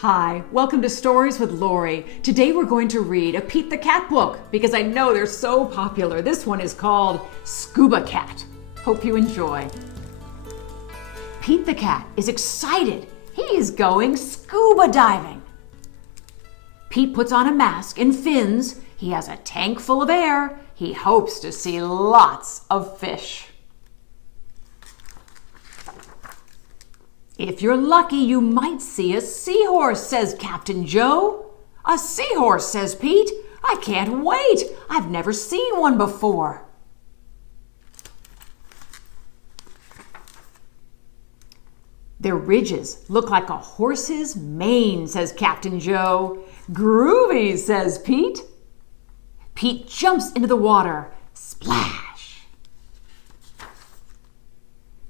Hi, welcome to Stories with Lori. Today we're going to read a Pete the Cat book because I know they're so popular. This one is called Scuba Cat. Hope you enjoy. Pete the Cat is excited. He's going scuba diving. Pete puts on a mask and fins. He has a tank full of air. He hopes to see lots of fish. If you're lucky, you might see a seahorse, says Captain Joe. A seahorse, says Pete. I can't wait. I've never seen one before. Their ridges look like a horse's mane, says Captain Joe. Groovy, says Pete. Pete jumps into the water. Splash!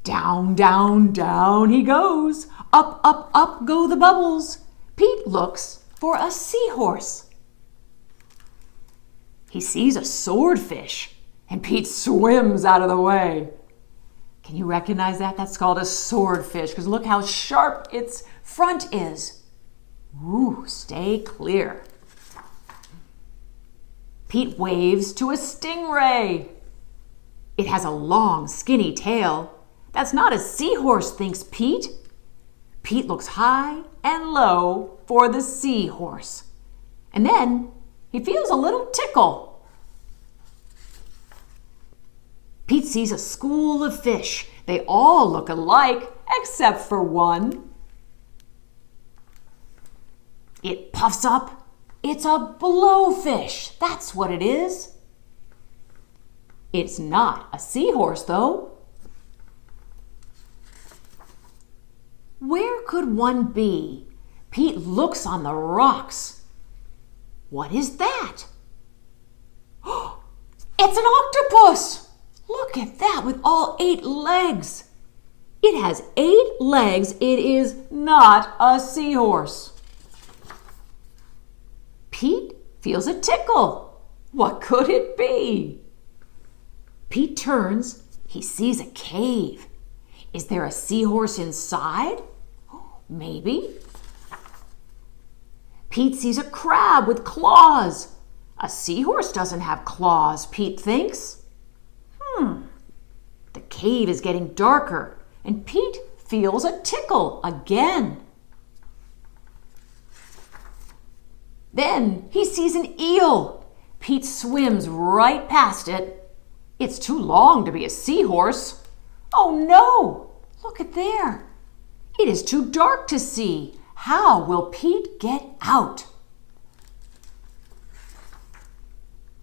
Down, down, down he goes. Up, up, up go the bubbles. Pete looks for a seahorse. He sees a swordfish, and Pete swims out of the way. Can you recognize that? That's called a swordfish, because look how sharp its front is. Ooh, stay clear. Pete waves to a stingray. It has a long, skinny tail. That's not a seahorse, thinks Pete. Pete looks high and low for the seahorse. And then he feels a little tickle. Pete sees a school of fish. They all look alike, except for one. It puffs up. It's a blowfish. That's what it is. It's not a seahorse, though. Where could one be? Pete looks on the rocks. What is that? It's an octopus! Look at that with all 8 legs. It has 8 legs. It is not a seahorse. Pete feels a tickle. What could it be? Pete turns. He sees a cave. Is there a seahorse inside? Maybe. Pete sees a crab with claws. A seahorse doesn't have claws, Pete thinks. The cave is getting darker, and Pete feels a tickle again. Then he sees an eel. Pete swims right past it. It's too long to be a seahorse. Oh no! Look at there. It is too dark to see. How will Pete get out?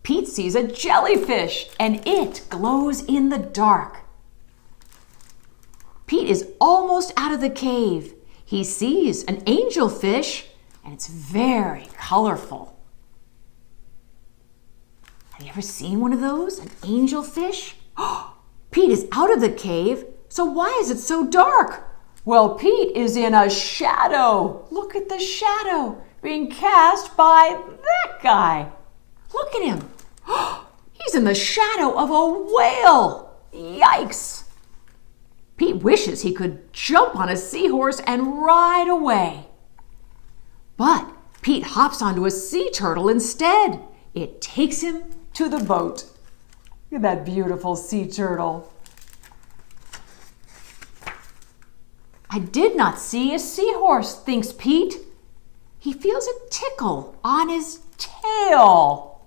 Pete sees a jellyfish, and it glows in the dark. Pete is almost out of the cave. He sees an angelfish, and it's very colorful. Have you ever seen one of those? An angelfish? Pete is out of the cave, so why is it so dark? Well, Pete is in a shadow. Look at the shadow being cast by that guy. Look at him. He's in the shadow of a whale. Yikes. Pete wishes he could jump on a seahorse and ride away. But Pete hops onto a sea turtle instead. It takes him to the boat. Look at that beautiful sea turtle. I did not see a seahorse, thinks Pete. He feels a tickle on his tail.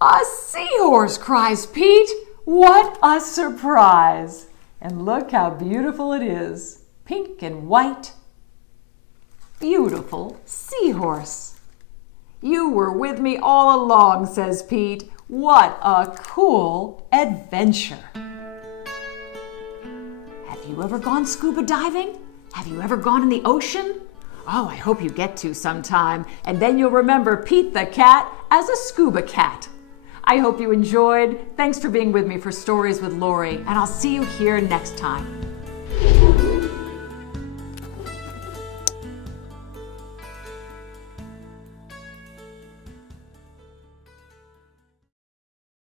A seahorse, cries Pete. What a surprise. And look how beautiful it is. Pink and white. Beautiful seahorse. You were with me all along, says Pete. What a cool adventure. Have you ever gone scuba diving? Have you ever gone in the ocean? Oh, I hope you get to sometime. And then you'll remember Pete the Cat as a scuba cat. I hope you enjoyed. Thanks for being with me for Stories with Lori, and I'll see you here next time.